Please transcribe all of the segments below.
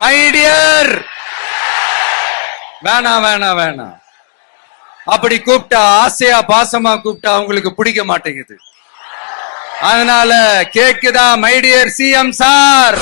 My dear, வேணாம் வேணாம் வேணாம். அப்படி கூப்பிட்டா, ஆசையா பாசமா கூப்பிட்டா உங்களுக்கு பிடிக்க மாட்டேங்குது. அதனால கேக்குதா மை டியர் சிஎம் சார்?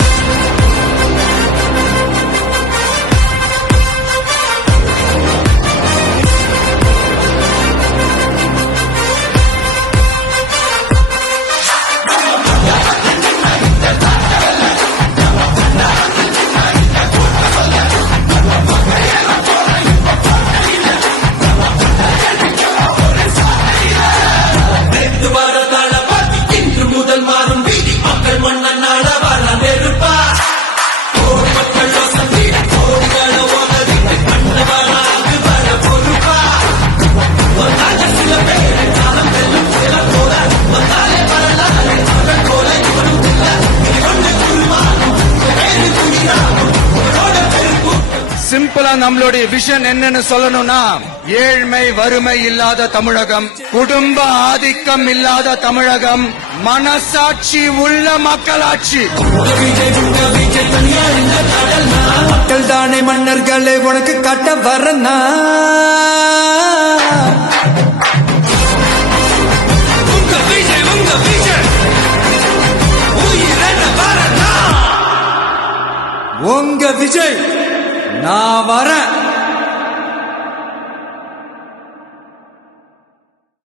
சிம்பிளா நம்மளுடைய விஷன் என்னன்னு சொல்லணும்னா, ஏழ்மை வறுமை இல்லாத தமிழகம், குடும்ப ஆதிக்கம் இல்லாத தமிழகம், மனசாட்சி உள்ள மக்களாட்சி. மக்கள் தானே மன்னர்களை உனக்கு காட்ட வரனா, உங்க விஜய் நான் வரேன்.